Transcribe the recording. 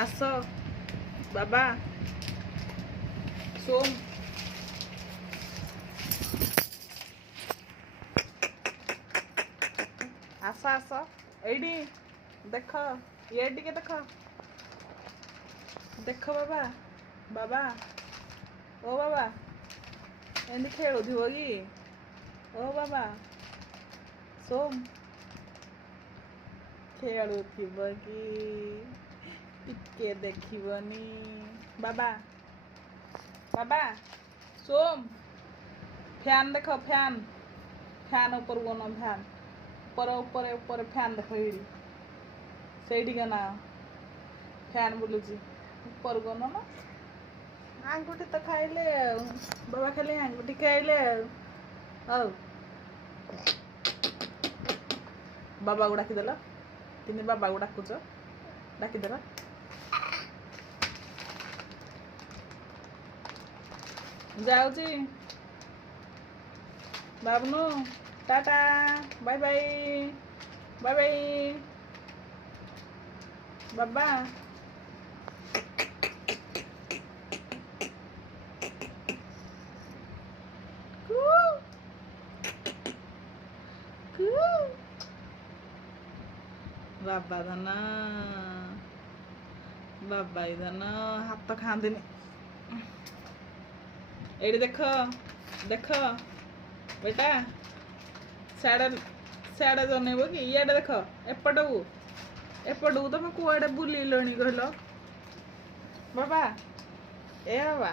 आस बाबा सोम आस आस AD देख ये टिके देख देख बाबा बाबा ओ बाबा एमती खेलुथिब कि ओ बाबा सोम खेलुथिब कि टिके देखिबनी बाबा बाबा सोम फैन देख फैन फैन ऊपर गन फैन ऊपर ऊपर ऊपर फैन देख से ना फैन बुलूची ऊपर गन ना आंगुठी तो खाइले बाबा खाली आंगुठी खाइले बाबा को डाकिदेल तीन बाबा को डाकुच डाकिदेल जाऊची बाबनू tata bye bye bye bye बाबा बाबा धन बाबा धन हाथ खाँदिनी एडी देख देख बेटा साड़े साड़े जनइब कि इे देख एपटू तुम कुआड़े बुल कहल बाबा ए बाबा